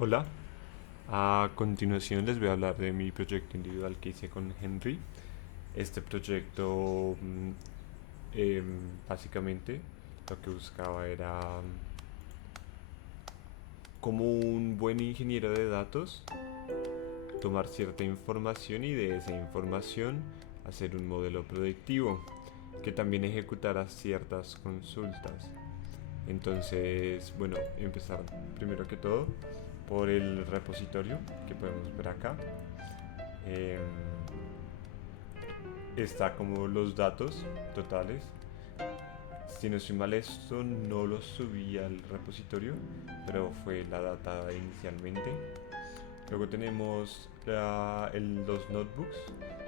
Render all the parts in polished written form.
Hola, a continuación les voy a hablar de mi proyecto individual que hice con Henry. Este proyecto básicamente lo que buscaba era como un buen ingeniero de datos tomar cierta información y de esa información hacer un modelo predictivo que también ejecutara ciertas consultas. Entonces, bueno, empezar primero que todo por el repositorio que podemos ver acá. Eh, Está como los datos totales. Si no estoy mal, esto no lo subí al repositorio, pero fue la data inicialmente. Luego tenemos los notebooks,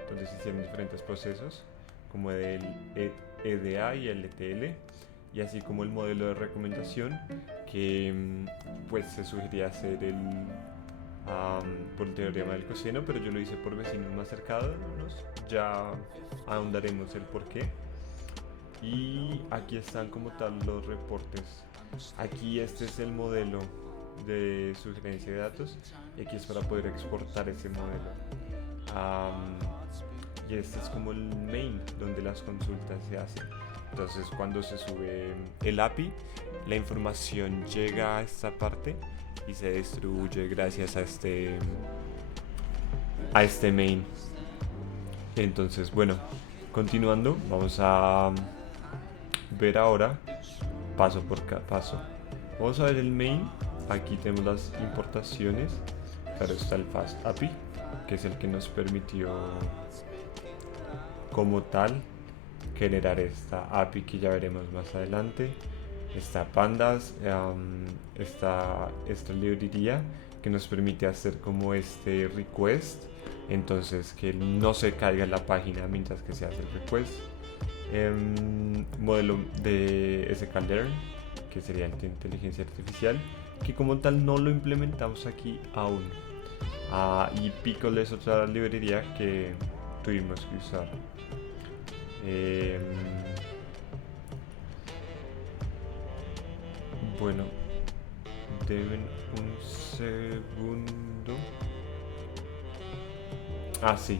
donde se hicieron diferentes procesos, como el EDA y el ETL, y así como el modelo de recomendación, que pues se sugería hacer por el teorema del coseno, pero yo lo hice por vecinos más cercanos. Ya ahondaremos el por qué. Y aquí están como tal los reportes. Aquí este es el modelo de sugerencia de datos y aquí es para poder exportar ese modelo. Am, y este es como el main donde las consultas se hacen. Entonces cuando se sube el API, la información llega a esta parte y se distribuye gracias a este main. Entonces, bueno, continuando, vamos a ver ahora paso por paso. Vamos a ver el main. Aquí tenemos las importaciones. Claro, está el Fast API, que es el que nos permitió como tal generar esta API que ya veremos más adelante. Está Pandas, está esta librería que nos permite hacer como este request, entonces que no se caiga la página mientras que se hace el request. Modelo de sklearn, que sería el de inteligencia artificial, que como tal no lo implementamos aquí aún. Y Pickle es otra librería que tuvimos que usar. Em, bueno, deben un segundo. Sí.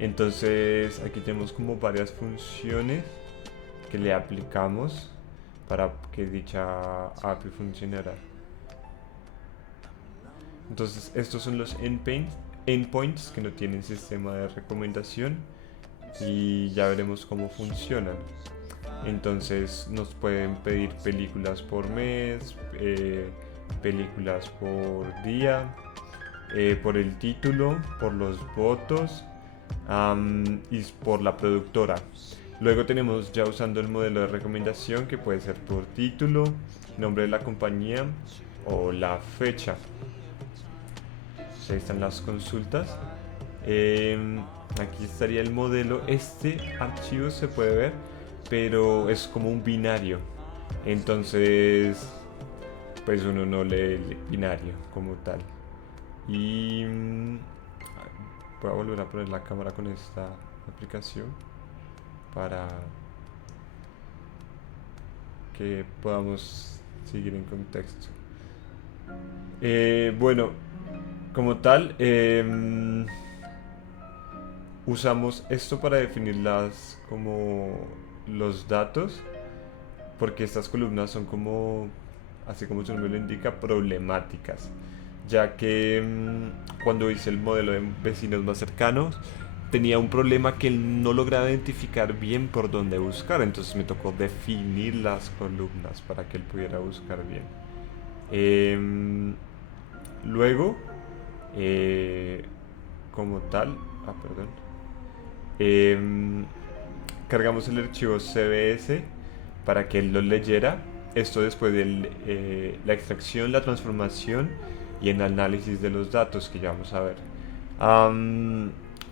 Entonces aquí tenemos como varias funciones que le aplicamos para que dicha API funcionara. Entonces estos son los endpoints que no tienen sistema de recomendación y ya veremos cómo funcionan. Entonces nos pueden pedir películas por mes, películas por día, por el título, por los votos y por la productora. Luego tenemos ya usando el modelo de recomendación que puede ser por título, nombre de la compañía o la fecha. Ahí están las consultas. Aquí estaría el modelo. Este archivo se puede ver, pero es como un binario. Entonces, pues uno no lee el binario como tal. Y voy a volver a poner la cámara con esta aplicación para que podamos seguir en contexto. Bueno, como tal, usamos esto para definir como los datos, porque estas columnas son como, así como su nombre lo indica, problemáticas, ya que cuando hice el modelo de vecinos más cercanos, tenía un problema que no lograba identificar bien por dónde buscar, entonces me tocó definir las columnas para que él pudiera buscar bien. Em, Luego, eh, como tal, perdón, em, cargamos el archivo CBS para que él lo leyera. Esto después de la extracción, la transformación y el análisis de los datos que ya vamos a ver.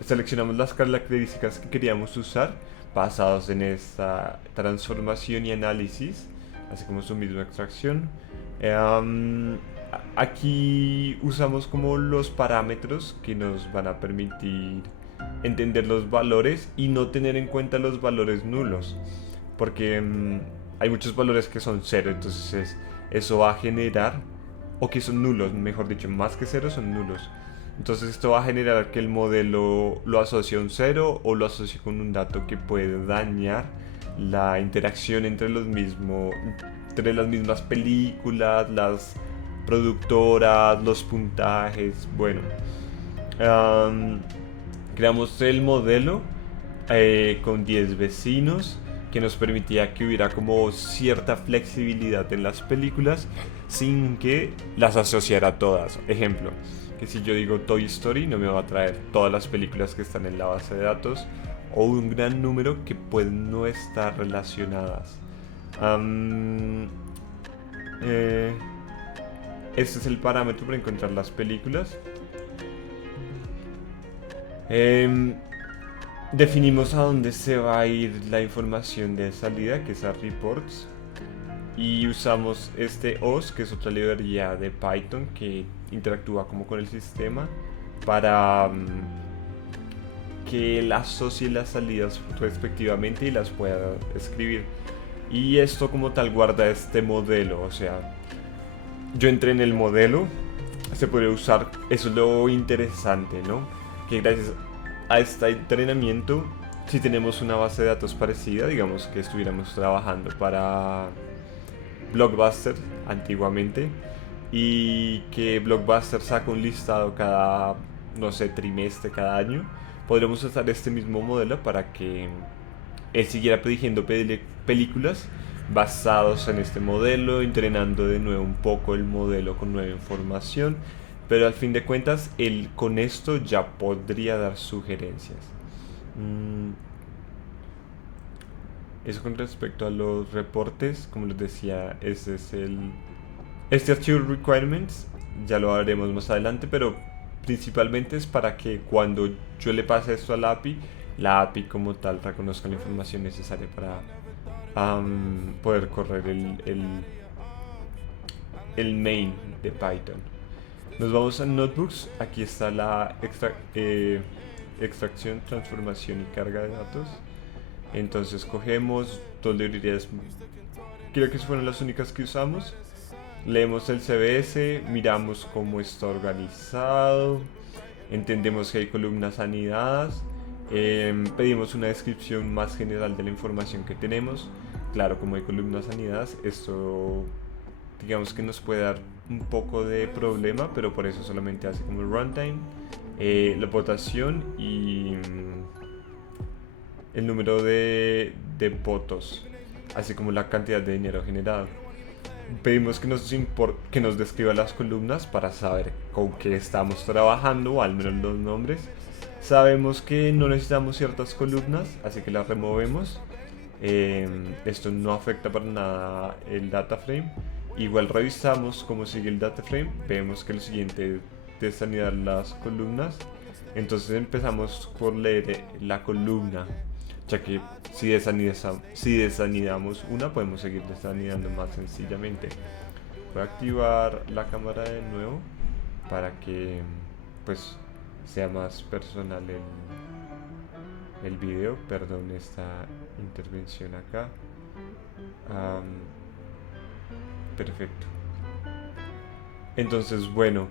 Seleccionamos las características que queríamos usar basados en esta transformación y análisis, así como su misma extracción. Aquí usamos como los parámetros que nos van a permitir entender los valores y no tener en cuenta los valores nulos, porque hay muchos valores que son cero, entonces eso va a generar o que son nulos, mejor dicho, más que cero son nulos. Entonces esto va a generar que el modelo lo asocie a un cero o lo asocie con un dato que puede dañar la interacción entre las mismas películas, las productoras, los puntajes. Bueno, um, creamos el modelo con 10 vecinos que nos permitía que hubiera como cierta flexibilidad en las películas sin que las asociara todas. Ejemplo, que si yo digo Toy Story no me va a traer todas las películas que están en la base de datos o un gran número que pueden no estar relacionadas. Este es el parámetro para encontrar las películas. Definimos a dónde se va a ir la información de salida, que es a reports, y usamos este OS, que es otra librería de Python que interactúa como con el sistema para que él asocie las salidas respectivamente y las pueda escribir. Y esto como tal guarda este modelo, o sea, yo entré en el modelo, se puede usar, eso es lo interesante, ¿no? Que gracias a este entrenamiento, si tenemos una base de datos parecida, digamos que estuviéramos trabajando para Blockbuster antiguamente y que Blockbuster saca un listado cada, no sé, trimestre, cada año, podremos usar este mismo modelo para que él siguiera prediciendo películas basados en este modelo, entrenando de nuevo un poco el modelo con nueva información, pero al fin de cuentas él con esto ya podría dar sugerencias. Eso con respecto a los reportes, como les decía, este archivo requirements ya lo haremos más adelante, pero principalmente es para que cuando yo le pase esto a la API como tal reconozca la información necesaria para poder correr el main de Python. Nos vamos a Notebooks. Aquí está la extracción, transformación y carga de datos. Entonces cogemos dos librerías, creo que fueron las únicas que usamos. Leemos el CBS, miramos cómo está organizado, entendemos que hay columnas anidadas, pedimos una descripción más general de la información que tenemos. Claro, como hay columnas anidadas, esto digamos que nos puede dar un poco de problema, pero por eso solamente hace como el runtime, la votación y el número de votos, así como la cantidad de dinero generado. Pedimos que nos describa las columnas para saber con qué estamos trabajando, o al menos los nombres. Sabemos que no necesitamos ciertas columnas, así que las removemos. Esto no afecta para nada el data frame. Igual revisamos cómo sigue el data frame, vemos que lo siguiente es desanidar las columnas. Entonces empezamos por leer la columna, ya que si desanidamos una, podemos seguir desanidando más sencillamente. Voy a activar la cámara de nuevo para que pues sea más personal el video. Perdón esta intervención acá. Perfecto. Entonces, bueno,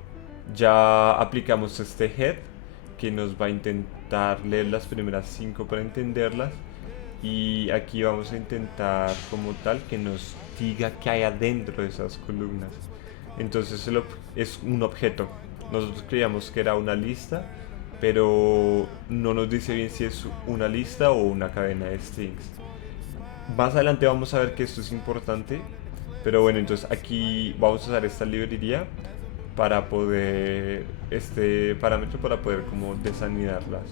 ya aplicamos este head que nos va a intentar leer las primeras 5 para entenderlas, y aquí vamos a intentar como tal que nos diga qué hay adentro de esas columnas. Entonces es un objeto. Nosotros creíamos que era una lista, pero no nos dice bien si es una lista o una cadena de strings. Más adelante vamos a ver que esto es importante, pero bueno, entonces aquí vamos a usar esta librería para poder, este parámetro para poder como desanidarlas.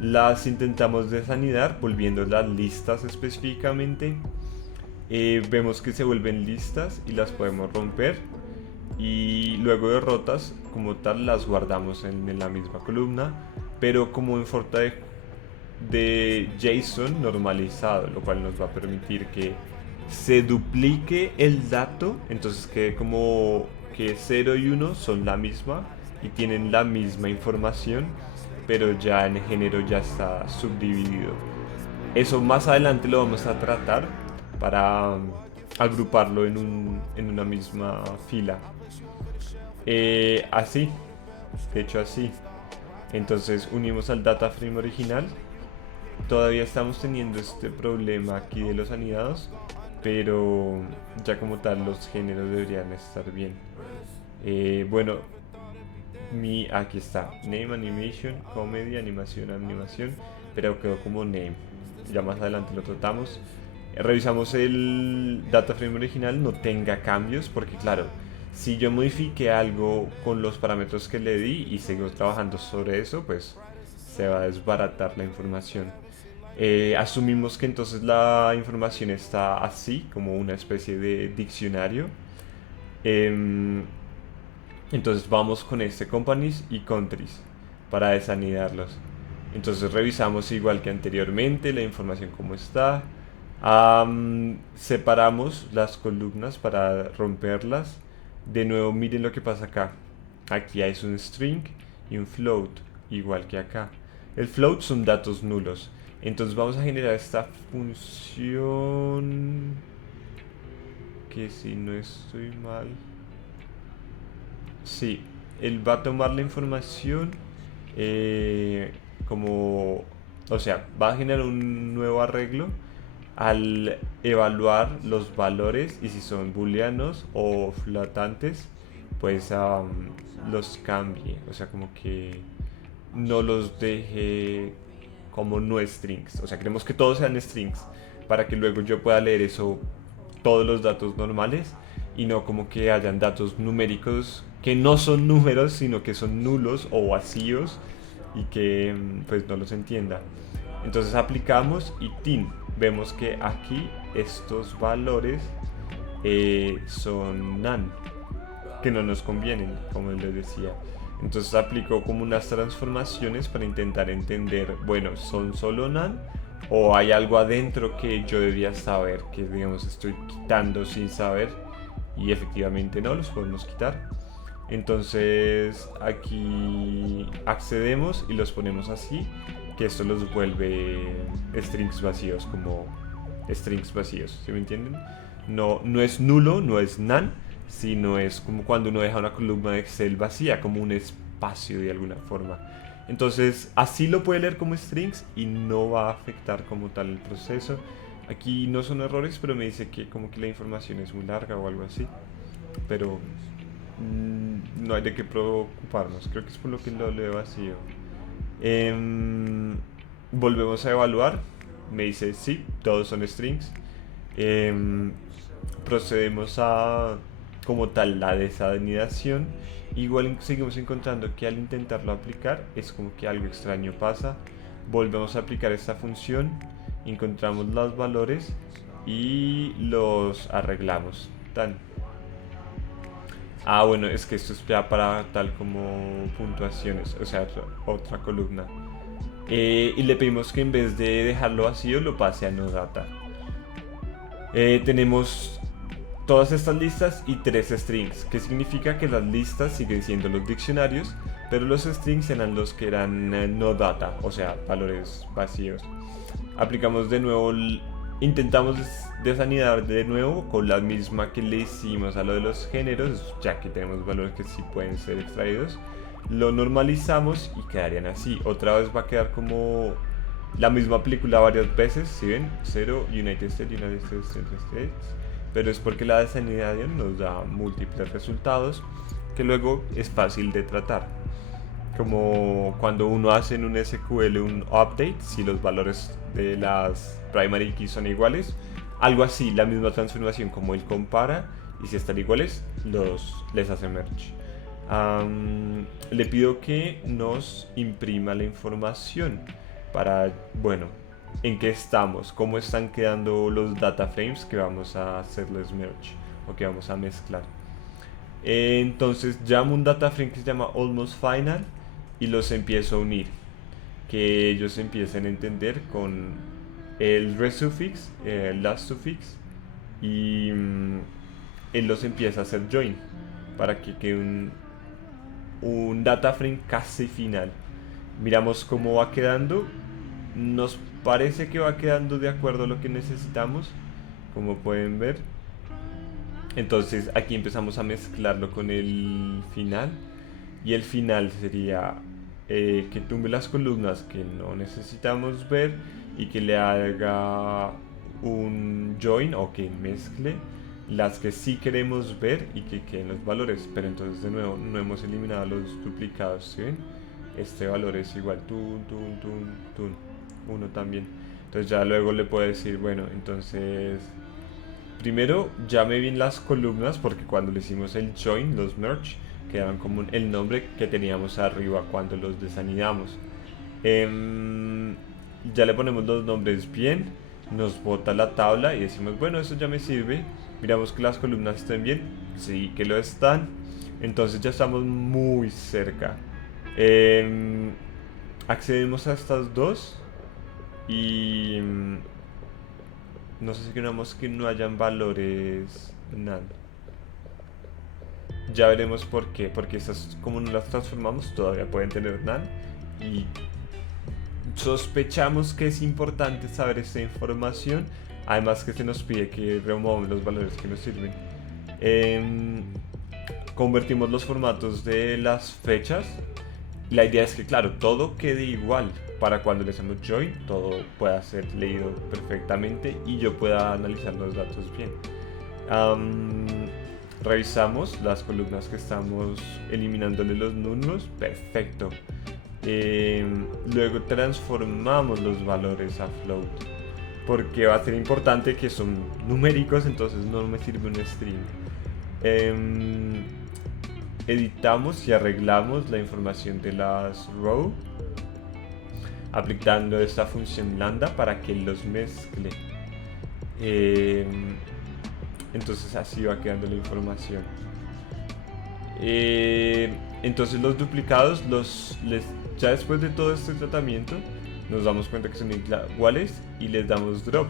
Las intentamos desanidar volviendo las listas específicamente. Vemos que se vuelven listas y las podemos romper, y luego de rotas como tal las guardamos en la misma columna, pero como en forma de JSON normalizado, lo cual nos va a permitir que se duplique el dato, entonces que como que 0 y 1 son la misma y tienen la misma información, pero ya en género ya está subdividido. Eso más adelante lo vamos a tratar para agruparlo en una misma fila. Así, de hecho así. Entonces unimos al data frame original. Todavía estamos teniendo este problema aquí de los anidados, pero ya como tal los géneros deberían estar bien. Bueno, aquí está, name, animation, comedy, animación, animación, pero quedó como name. Ya más adelante lo tratamos. Revisamos el data frame original, no tenga cambios, porque claro, si yo modifique algo con los parámetros que le di y sigo trabajando sobre eso, pues se va a desbaratar la información. Asumimos que entonces la información está así, como una especie de diccionario. Em, entonces vamos con este companies y countries para desanidarlos. Entonces revisamos igual que anteriormente la información como está. Separamos las columnas para romperlas. De nuevo miren lo que pasa acá. Aquí hay un string y un float, igual que acá. El float son datos nulos. Entonces vamos a generar esta función que, si no estoy mal, sí, él va a tomar la información, eh, como, o sea, va a generar un nuevo arreglo al evaluar los valores, y si son booleanos o flotantes, pues los cambie, o sea, como que no los deje como no strings. O sea, queremos que todos sean strings para que luego yo pueda leer eso, todos los datos normales, y no como que hayan datos numéricos que no son números, sino que son nulos o vacíos y que pues no los entienda. Entonces aplicamos y tin, vemos que aquí estos valores son none, que no nos convienen, como les decía. Entonces aplicó como unas transformaciones para intentar entender, bueno, ¿son solo none o hay algo adentro que yo debía saber, que digamos estoy quitando sin saber? Y efectivamente no, los podemos quitar. Entonces aquí accedemos y los ponemos así, que esto los vuelve strings vacíos, como strings vacíos, ¿sí me entienden? No, no es nulo, no es none, sino es como cuando uno deja una columna de Excel vacía, como un espacio de alguna forma. Entonces así lo puede leer como strings y no va a afectar como tal el proceso. Aquí no son errores, pero me dice que como que la información es muy larga o algo así. Pero no hay de qué preocuparnos, creo que es por lo que lo leo vacío. Volvemos a evaluar, me dice sí, todos son strings. Procedemos a como tal la desanidación. Igual seguimos encontrando que al intentarlo aplicar es como que algo extraño pasa. Volvemos a aplicar esta función, encontramos los valores y los arreglamos. Tan. Bueno, es que esto es ya para tal como puntuaciones, o sea, otra columna. Y le pedimos que en vez de dejarlo vacío lo pase a no data. Tenemos todas estas listas y 3 strings, que significa que las listas siguen siendo los diccionarios, pero los strings eran los que eran no data, o sea, valores vacíos. Aplicamos de nuevo, intentamos desanidar de nuevo con la misma que le hicimos a lo de los géneros, ya que tenemos valores que sí pueden ser extraídos. Lo normalizamos y quedarían así. Otra vez va a quedar como la misma película varias veces, si ven, 0, United States, United States, United States. Pero es porque la desanidación nos da múltiples resultados que luego es fácil de tratar. Como cuando uno hace en un SQL un update, si los valores de las primary keys son iguales, algo así, la misma transformación como él compara, y si están iguales, les hace merge. Le pido que nos imprima la información para, bueno, en qué estamos, cómo están quedando los data frames que vamos a hacerles merge o que vamos a mezclar. Entonces llamo un data frame que se llama almost final y los empiezo a unir, que ellos empiecen a entender con el resuffix, el last suffix, y él los empieza a hacer join para que quede un data frame casi final. Miramos cómo va quedando. Nos parece que va quedando de acuerdo a lo que necesitamos, como pueden ver. Entonces aquí empezamos a mezclarlo con el final. Y el final sería que tumbe las columnas que no necesitamos ver y que le haga un join o que mezcle las que sí queremos ver y que queden los valores. Pero entonces de nuevo no hemos eliminado los duplicados, ¿sí ven? Este valor es igual, tun, tun, tun, tun, uno también. Entonces ya luego le puedo decir, bueno, entonces primero llame bien las columnas porque cuando le hicimos el join, los merge, quedaban como el nombre que teníamos arriba cuando los desanidamos. Ya le ponemos los nombres bien, nos bota la tabla y decimos, bueno, eso ya me sirve. Miramos que las columnas estén bien, sí que lo están. Entonces ya estamos muy cerca. Em, Accedemos a estas dos y nos asignamos que no hayan valores nada. Ya veremos por qué, porque estas como no las transformamos todavía pueden tener none y sospechamos que es importante saber esta información, además que se nos pide que removamos los valores que nos sirven. Convertimos los formatos de las fechas. La idea es que, claro, todo quede igual para cuando le hacemos join, todo pueda ser leído perfectamente y yo pueda analizar los datos bien. Revisamos las columnas que estamos eliminándole los nulos, perfecto. Luego transformamos los valores a float porque va a ser importante que son numéricos, entonces no me sirve un string. Editamos y arreglamos la información de las row aplicando esta función lambda para que los mezcle. Entonces así va quedando la información. Entonces los duplicados, ya después de todo este tratamiento, nos damos cuenta que son iguales y les damos drop.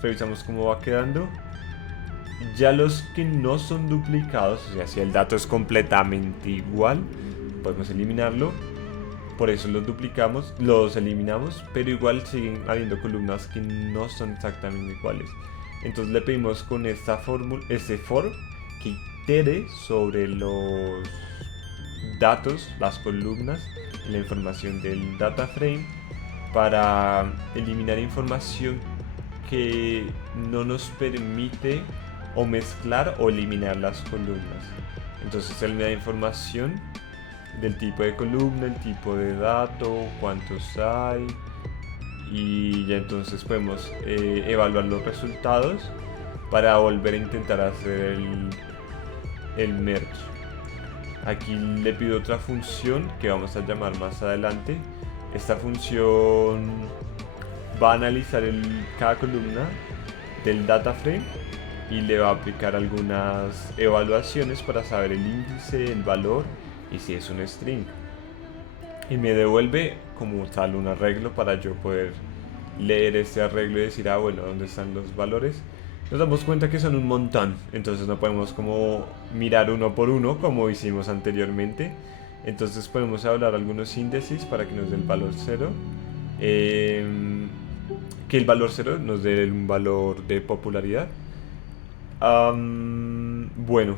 Revisamos cómo va quedando. Ya los que no son duplicados, o sea, si el dato es completamente igual, podemos eliminarlo. Por eso los duplicamos, los eliminamos, pero igual siguen habiendo columnas que no son exactamente iguales. Entonces le pedimos con esta fórmula, este for, que itere sobre los datos, las columnas, la información del data frame para eliminar información que no nos permite o mezclar o eliminar las columnas. Entonces él me da información del tipo de columna, el tipo de dato, cuántos hay y ya entonces podemos evaluar los resultados para volver a intentar hacer el merge. Aquí le pido otra función que vamos a llamar más adelante. Esta función va a analizar cada columna del data frame y le va a aplicar algunas evaluaciones para saber el índice, el valor y si es un string. Y me devuelve como tal un arreglo para yo poder leer este arreglo y decir, ah bueno, ¿dónde están los valores? Nos damos cuenta que son un montón, entonces no podemos como mirar uno por uno como hicimos anteriormente. Entonces podemos hablar algunos índices para que nos dé el valor 0. Que el valor 0 nos dé un valor de popularidad. Bueno,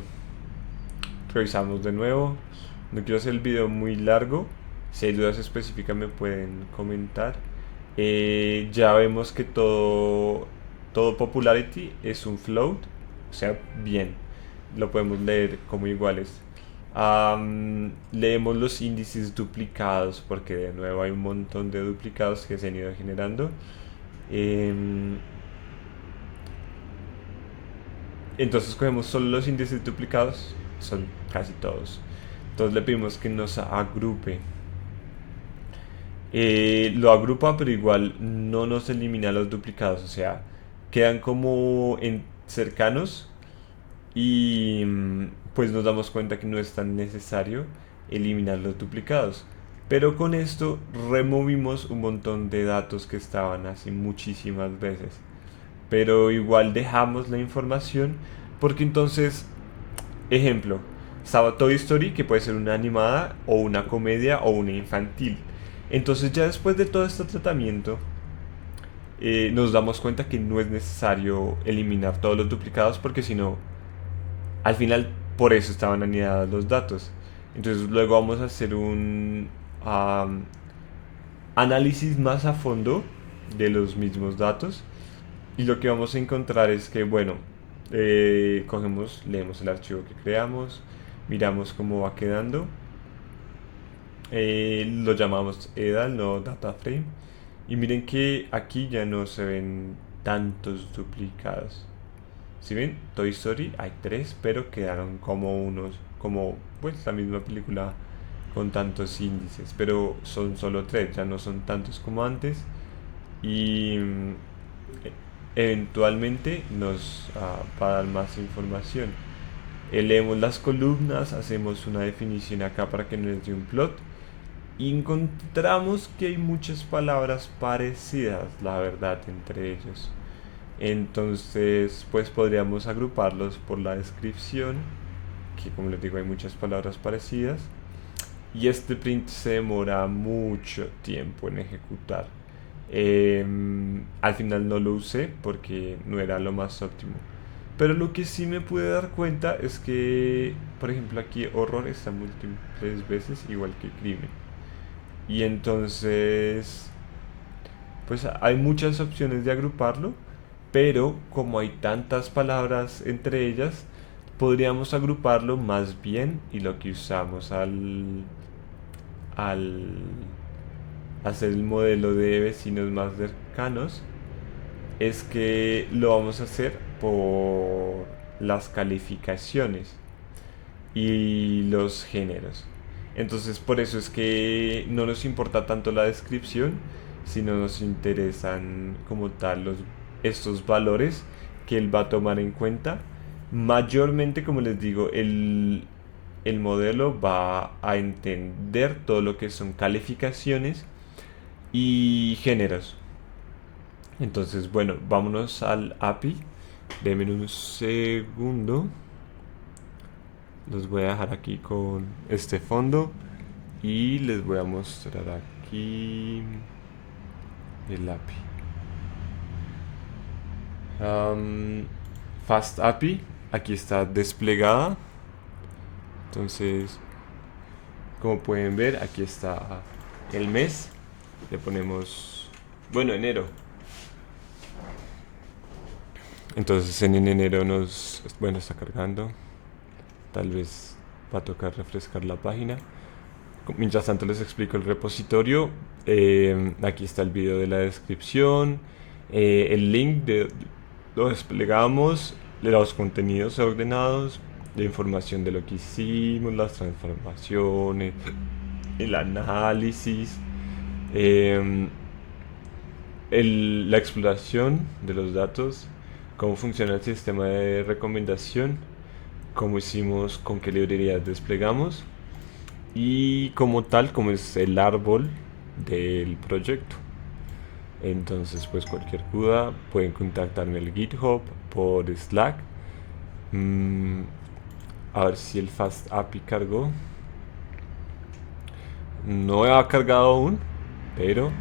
revisamos de nuevo. No quiero hacer el video muy largo. Si hay dudas específicas me pueden comentar. Ya vemos que todo popularity es un float, o sea, bien, lo podemos leer como iguales. Leemos los índices duplicados porque de nuevo hay un montón de duplicados que se han ido generando. Entonces cogemos solo los índices duplicados, son casi todos. Entonces le pedimos que nos agrupe. Lo agrupa, pero igual no nos elimina los duplicados, o sea, quedan como cercanos y pues nos damos cuenta que no es tan necesario eliminar los duplicados. Pero con esto removimos un montón de datos que estaban así muchísimas veces. Pero igual dejamos la información porque entonces, ejemplo, estaba Toy Story, que puede ser una animada o una comedia o una infantil. Entonces ya después de todo este tratamiento, nos damos cuenta que no es necesario eliminar todos los duplicados porque si no, al final por eso estaban anidados los datos. Entonces luego vamos a hacer un am, análisis más a fondo de los mismos datos y lo que vamos a encontrar es que, bueno, cogemos, leemos el archivo que creamos, miramos cómo va quedando, lo llamamos EDA, no data frame, y miren que aquí ya no se ven tantos duplicados. Si ven, Toy Story hay tres, pero quedaron como unos, como pues la misma película con tantos índices, pero son solo tres, ya no son tantos como antes y eventualmente nos va a dar más información. Leemos las columnas, hacemos una definición acá para que nos dé un plot y encontramos que hay muchas palabras parecidas, la verdad, entre ellos. Entonces, pues podríamos agruparlos por la descripción, que como les digo hay muchas palabras parecidas. Y este print se demora mucho tiempo en ejecutar. Al final no lo usé porque no era lo más óptimo. Pero lo que sí me pude dar cuenta es que, por ejemplo, aquí horror está múltiples veces, igual que crimen. Y entonces, pues hay muchas opciones de agruparlo, pero como hay tantas palabras entre ellas, podríamos agruparlo más bien y lo que usamos al hacer el modelo de vecinos más cercanos es que lo vamos a hacer por las calificaciones y los géneros. Entonces por eso es que no nos importa tanto la descripción, sino nos interesan como tal estos valores que él va a tomar en cuenta. Mayormente, como les digo, el modelo va a entender todo lo que son calificaciones y géneros. Entonces, bueno, vámonos al API. Denme un segundo. Los voy a dejar aquí con este fondo y les voy a mostrar aquí el API. Fast API, aquí está desplegada. Entonces, como pueden ver, aquí está el mes. Le ponemos, bueno, enero. Entonces en enero bueno, está cargando. Tal vez va a tocar refrescar la página. Mientras tanto les explico el repositorio. Aquí está el video de la descripción. El link lo desplegamos. Los contenidos ordenados. La información de lo que hicimos. Las transformaciones. El análisis. La exploración de los datos. Cómo funciona el sistema de recomendación. Cómo hicimos, con qué librerías desplegamos y como tal, como es el árbol del proyecto. Entonces, pues cualquier duda pueden contactarme en el GitHub por Slack. A ver si el Fast API cargó. No ha cargado aún, pero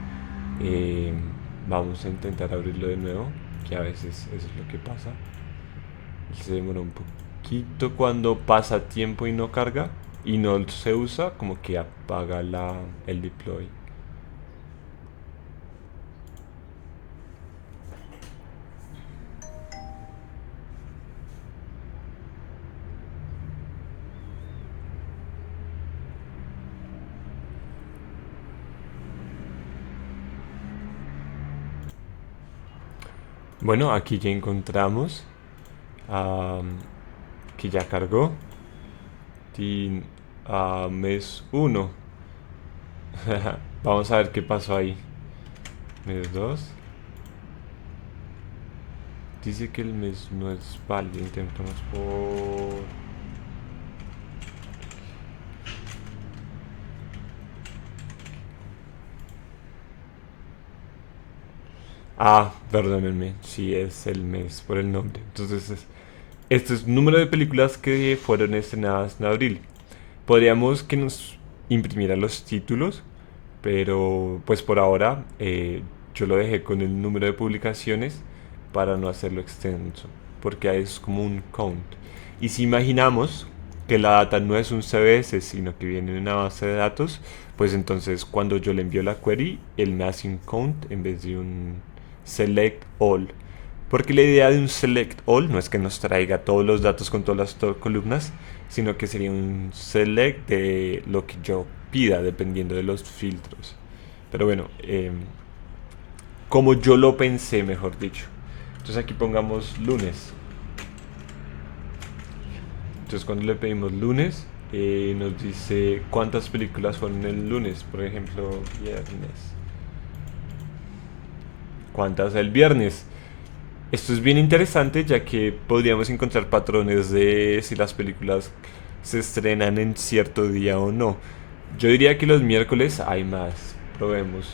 vamos a intentar abrirlo de nuevo, que a veces eso es lo que pasa. Se demora un poquito cuando pasa tiempo y no carga y no se usa, como que apaga el deploy. Bueno, aquí ya encontramos que ya cargó. Mes 1. Vamos a ver qué pasó ahí. Mes 2. Dice que el mes no es válido. Intentamos por... perdónenme, sí es el mes por el nombre. Entonces, este es número de películas que fueron estrenadas en abril. Podríamos que nos imprimiera los títulos, pero pues por ahora yo lo dejé con el número de publicaciones para no hacerlo extenso, porque ahí es como un count. Y si imaginamos que la data no es un CSV, sino que viene en una base de datos, pues entonces cuando yo le envío la query, él me hace un count en vez de un select all. Porque la idea de un select all no es que nos traiga todos los datos con todas las columnas, sino que sería un select de lo que yo pida dependiendo de los filtros. Pero bueno, como yo lo pensé, mejor dicho. Entonces aquí pongamos lunes. Entonces cuando le pedimos lunes, nos dice cuántas películas fueron el lunes. Por ejemplo, viernes. ¿Cuántas el viernes? Esto es bien interesante ya que podríamos encontrar patrones de si las películas se estrenan en cierto día o no. Yo diría que los miércoles hay más. Probemos.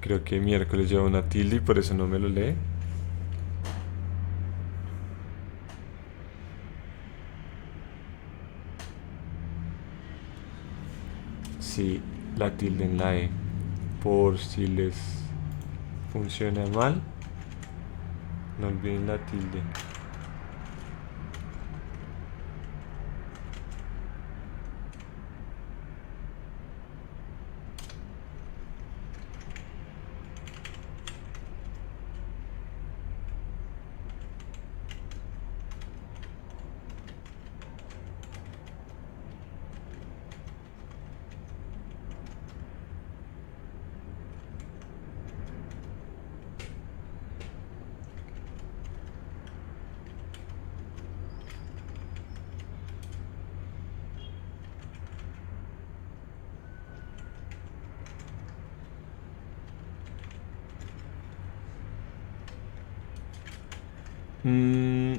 Creo que miércoles lleva una tilde y por eso no me lo lee. Sí, la tilde en la E. Por si les funciona mal, no olviden la tilde. Mm,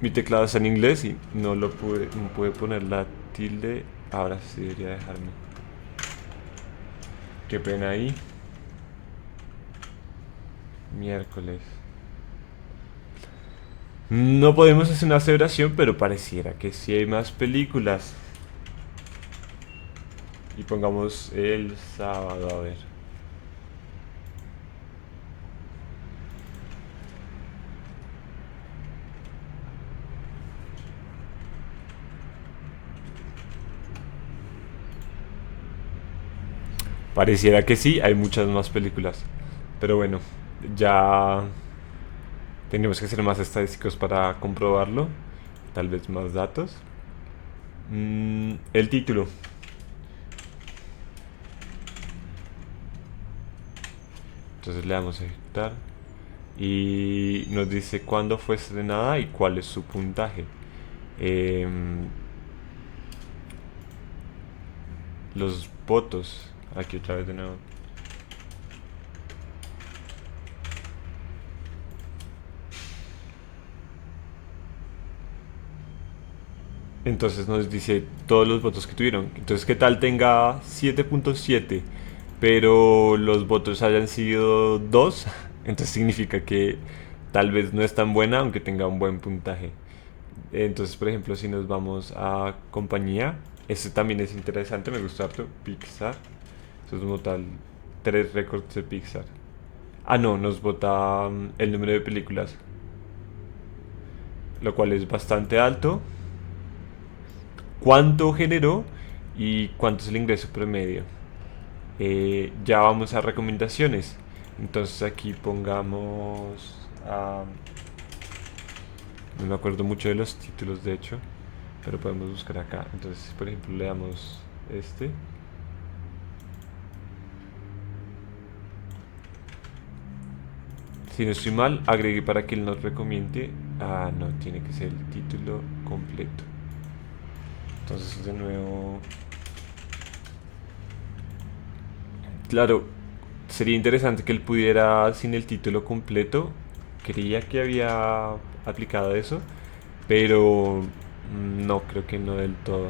mi teclado está en inglés y no pude poner la tilde. Ahora sí debería dejarme. Qué pena ahí. Miércoles. No podemos hacer una aseveración, pero pareciera que sí hay más películas. Y pongamos el sábado, a ver. Pareciera que sí, hay muchas más películas. Pero bueno, ya tenemos que ser más estadísticos para comprobarlo. Tal vez más datos. El título. Entonces le damos a ejecutar. Y nos dice cuándo fue estrenada y cuál es su puntaje. Em, los votos. Aquí otra vez de nuevo. Entonces nos dice todos los votos que tuvieron. Entonces, ¿qué tal tenga 7.7, pero los votos hayan sido 2? Entonces significa que tal vez no es tan buena, aunque tenga un buen puntaje. Entonces, por ejemplo, si nos vamos a compañía, este también es interesante, me gusta harto, Pixar. Eso es como tal, 3 récords de Pixar. Ah, no, nos vota el número de películas, lo cual es bastante alto. ¿Cuánto generó y cuánto es el ingreso promedio? Ya vamos a recomendaciones. Entonces aquí pongamos... no me acuerdo mucho de los títulos, de hecho, pero podemos buscar acá. Entonces, por ejemplo, le damos este. Si no estoy mal, agregué para que él nos recomiende. Ah, no, tiene que ser el título completo. Entonces, de nuevo... Claro, sería interesante que él pudiera sin el título completo. Creía que había aplicado eso, pero no, creo que no del todo.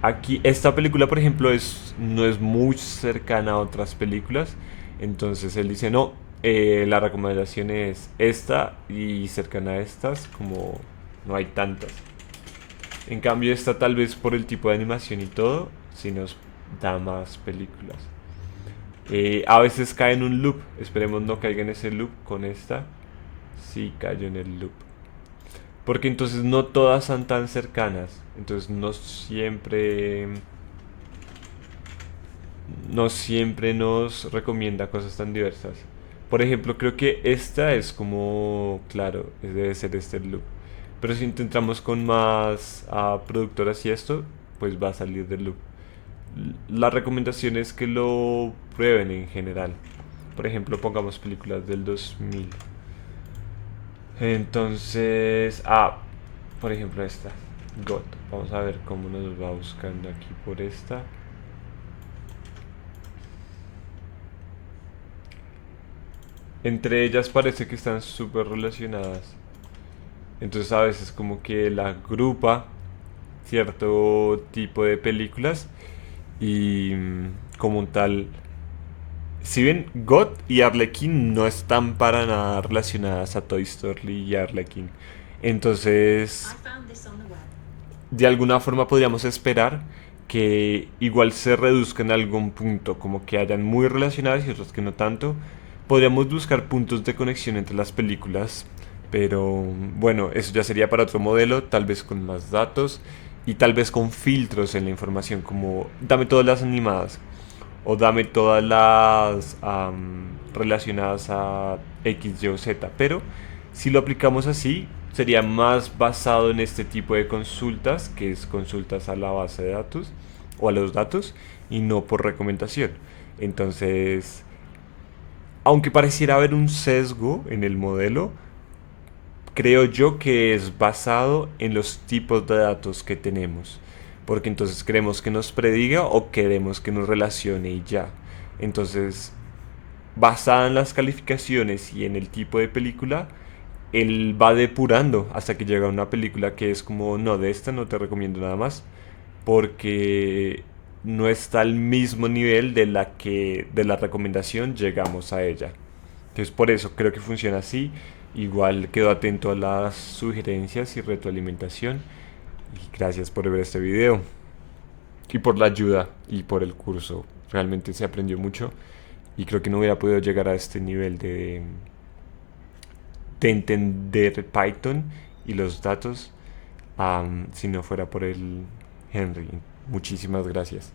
Aquí, esta película, por ejemplo, no es muy cercana a otras películas. Entonces él dice, no, la recomendación es esta y cercana a estas, como no hay tantas. En cambio, esta tal vez por el tipo de animación y todo, si nos da más películas. A veces cae en un loop, esperemos no caiga en ese loop con esta. Sí cayó en el loop. Porque entonces no todas son tan cercanas. Entonces no siempre nos recomienda cosas tan diversas. Por ejemplo, creo que esta es como, claro, debe ser este el loop. Pero si intentamos con más productoras y esto, pues va a salir del loop. La recomendación es que lo prueben en general. Por ejemplo, pongamos películas del 2000. Entonces, por ejemplo esta, GOT. Vamos a ver cómo nos va buscando aquí por esta. Entre ellas parece que están súper relacionadas. Entonces a veces como que la agrupa cierto tipo de películas y como un tal, si bien GOT y Arlequin no están para nada relacionadas a Toy Story y Arlequin, entonces de alguna forma podríamos esperar que igual se reduzca en algún punto, como que hayan muy relacionadas y otros que no tanto. Podríamos buscar puntos de conexión entre las películas, pero bueno, eso ya sería para otro modelo, tal vez con más datos y tal vez con filtros en la información, como dame todas las animadas o dame todas las relacionadas a X, Y o Z. Pero si lo aplicamos así, sería más basado en este tipo de consultas, que es consultas a la base de datos o a los datos y no por recomendación. Entonces, aunque pareciera haber un sesgo en el modelo, creo yo que es basado en los tipos de datos que tenemos. Porque entonces queremos que nos prediga o queremos que nos relacione y ya. Entonces, basada en las calificaciones y en el tipo de película, él va depurando hasta que llega a una película que es como, no, de esta no te recomiendo nada más, porque no está al mismo nivel de la recomendación llegamos a ella. Entonces por eso creo que funciona así. Igual quedo atento a las sugerencias y retroalimentación. Y gracias por ver este video y por la ayuda y por el curso. Realmente se aprendió mucho y creo que no hubiera podido llegar a este nivel de entender Python y los datos si no fuera por el Henry. Muchísimas gracias.